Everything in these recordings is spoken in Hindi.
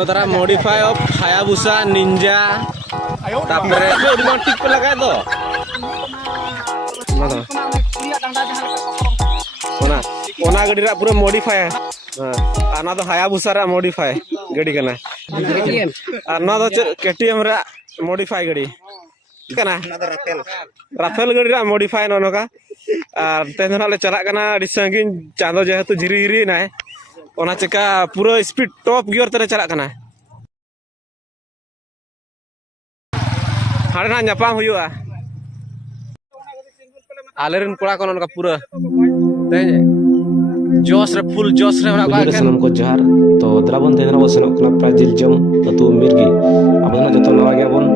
Tara modify of Hayabusa Ninja. Tapre udah mau tipe lagi tuh. Mana? Ona gadi rak pura modify. Ana tuh Hayabusa rak modify gadi kena. Ana tuh KTM rak modify gadi. Kena? Rafael gadi rak modify nono ka. Tena le chalak kana di sangin chando jehetu jiri-jiri nai. Ona ceka pura speed top gear tere chalak kana. Hari na nyapang huyua. Alerin kura konon ka pura. Jos re full jos re ᱵᱤᱞᱤᱨ ᱥᱟᱱᱟᱢ ᱠᱚ ᱡᱚᱦᱟᱨ ᱛᱚ ᱫᱨᱟᱵᱚᱱ ᱛᱮᱱᱟ ᱵᱚ ᱥᱮᱱᱚᱜ ᱠᱟᱱᱟ ᱵᱨᱟᱡᱤᱞ ᱡᱚᱢ ᱟᱹᱛᱩ ᱢᱤᱨᱜᱤ ᱟᱵᱚ ᱫᱚ ᱡᱚᱛᱚ ᱱᱟᱣᱟ ᱜᱮᱭᱟᱵᱚᱱ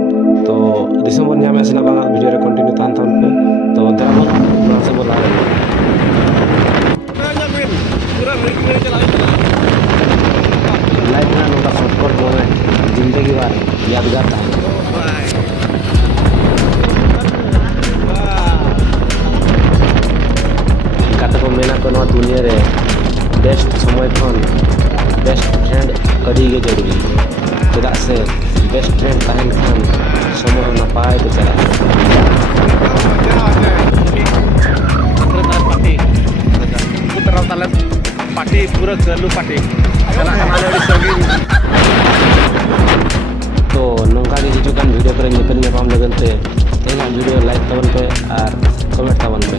ᱛᱚ ᱫᱤᱥᱚᱢ ᱵᱚᱱ ᱧᱟᱢᱮ ᱥᱮᱱᱟ ᱵᱟᱝᱟ ᱵᱷᱤᱰᱤᱭᱳ ᱨᱮ ᱠᱚᱱᱴᱤᱱᱤᱭᱩ ᱛᱟᱦᱮᱱ ᱛᱟᱵᱚᱱ ᱯᱮ ᱛᱚ ᱫᱨᱟᱵᱚᱱ ᱱᱚᱣᱟ ᱥᱮ ᱵᱚ ᱞᱟᱦᱟ लाइफ ना नोका शॉर्टकट बोले जिंदगी बार यादगार था कत को मेना को नवा दुनिया रे बेस्ट समय खन बेस्ट फ्रेंड कड़ी के जरूरी चेदा से बेस्ट फ्रेंड तहन खान समय नपाय तो चला पार्टी पूरा चालू पार्टी तो नौका के हिजुकान वीडियो करे निकल नेपाम लगनते तेना वीडियो लाइक तबन पे और कमेंट तबन पे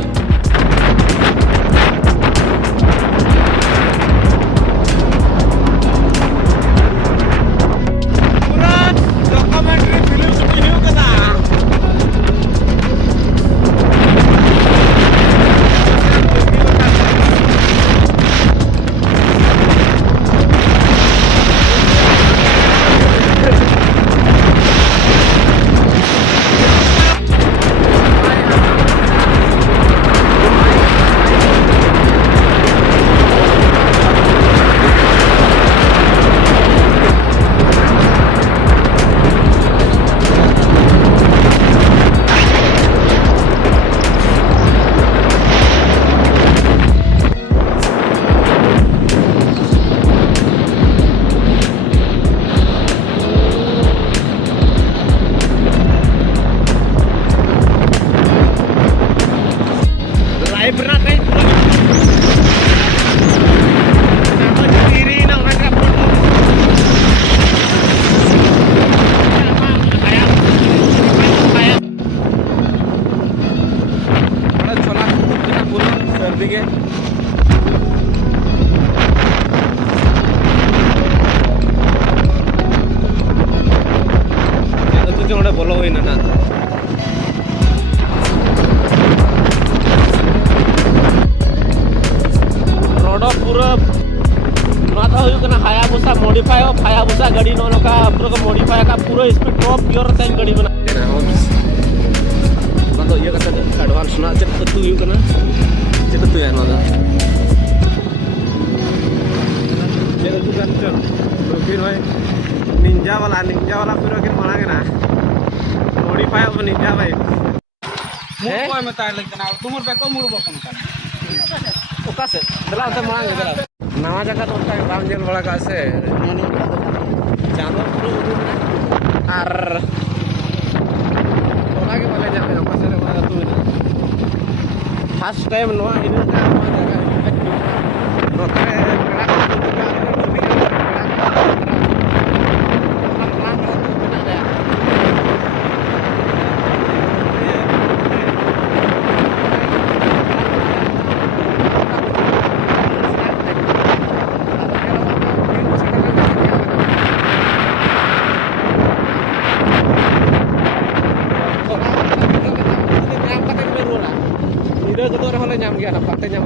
बोलो हुई ना रोडो पूरा माथा हुई कना हायाबुसा मॉडिफाई ऑफ हायाबुसा गाड़ी नोनो का पूरा का मॉडिफाई का पूरा स्पीड टॉप गियर टाइम गाड़ी बना देना हम तो ये कता एडवांस ना चेक तू हुई कना चेक तू या ना चेक तू kan चल फिर भाई निंजा वाला पूरा के माना के ना मॉडिफाई ऑफ निंजा भाई मुड़ कोई मत आए लेकिन आप तुमर पे को मुड़ बकम कर ओका से दला तो मांग दला नवा जगह तो टाइम राम जेल बड़ा का से जानो पूरा आर ओना के वाले जाने ओका से वाला तू फर्स्ट टाइम नवा इन जगह नोते nyam gया pakte nyam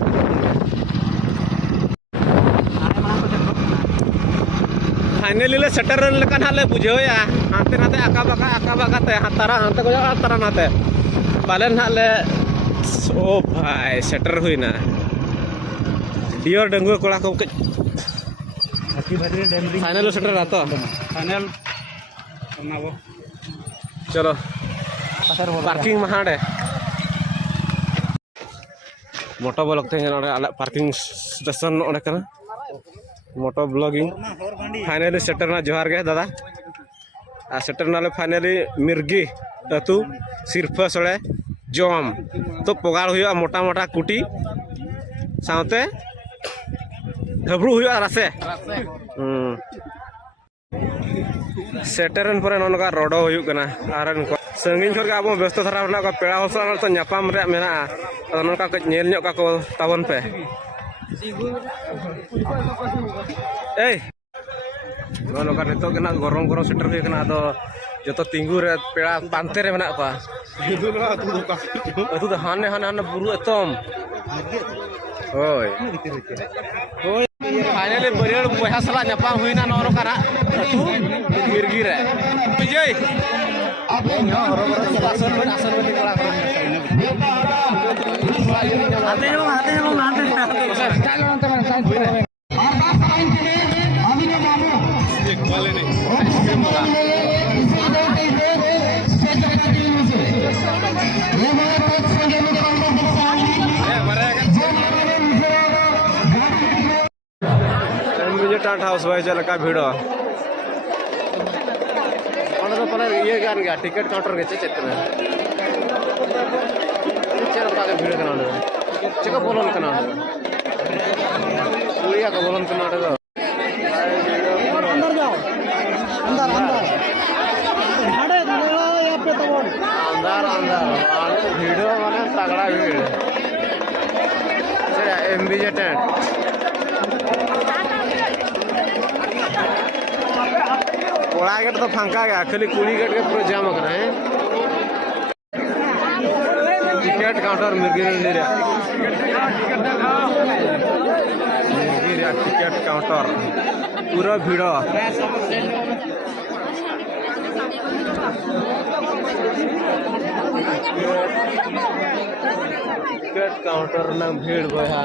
फाइनली ले सेटर लेकन हाले बुझो या हाते नाते आका बाका ते हातारा हाते को हातारा नाते बालेन हाले ओ भाई सेटर हुई ना डियर डंगुआ कोड़ा को फाइनल सेटर रातो फाइनल करना वो चलो पार्किंग महाड़े मोटो बोलते हैं पार्किंग स्टेशन मोटो ब्लॉगिंग फाइनली सेटर ना जोहार गे दादा आ सेटर नाले फाइनली मिर्गी अतु सिरफा सड़े जम तो पगार हुआ मोटा मोटा कुटी साउते धबरू हुआ रासे सेटरन पर ननका रोडो हुई कना आरन को संगीन छोर के अब व्यस्त धारा बना का पेड़ा होसा तो न्यापाम रे मेना ननका कच नेल ᱧᱚᱜ का को तावन पे ए ननका नितो कना गरम गरम सेटर हुई कना तो जतो तिंगु रे पेड़ा पांते रे मेना पा अतु हाने हाने हाने बुरु एतम ओय ओय फाइनली बरियाड़ बहा सला न्यापाम हुईना नरो करा अतु मिर्गी रे विजय आसन बनी कोड़ा टाट हाउस भाई चल का भीड़ तो पहले ये गान गया टिकट काउंटर के चेक करना चल का भीड़ करना चेक बोलन करना पूरी का बोलन करना तो अंदर जाओ अंदर अंदर भाड़े धरेलो या पे तो अंदर अंदर भीड़ माने तगड़ा भीड़ चल एमबीजे टेंट कोड़ा गेट तो फांका गया खाली कुड़ी गेट के पूरा जाम करना है टिकट काउंटर मिर्गी टिकट काउंटर पूरा भीड़ टिकट काउंटर ना भीड़ बहा